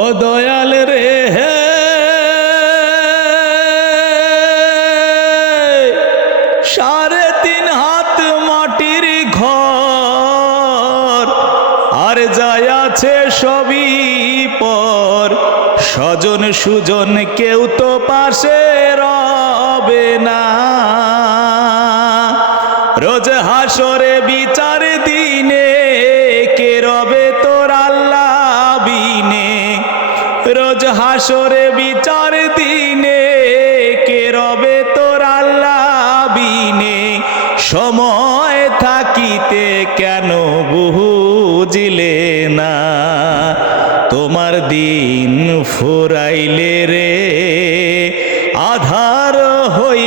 ও দয়াল রে হে, সাড়ে তিন হাত মাটির ঘর, আর যায় আছে সবই পর। স্বজন সুজন কেউ তো পাশে রবে না, রোজ হাসরে বিচার দিনে কে রবে তোর আল্লাহ বিনে। রোজ হাসরে বিচার দিনে কে রবে তোর আল্লাহ বিনে। সময় থাকিতে কেন বুঝিলে না, তোমার দিন ফুরাইলে রে আধার হই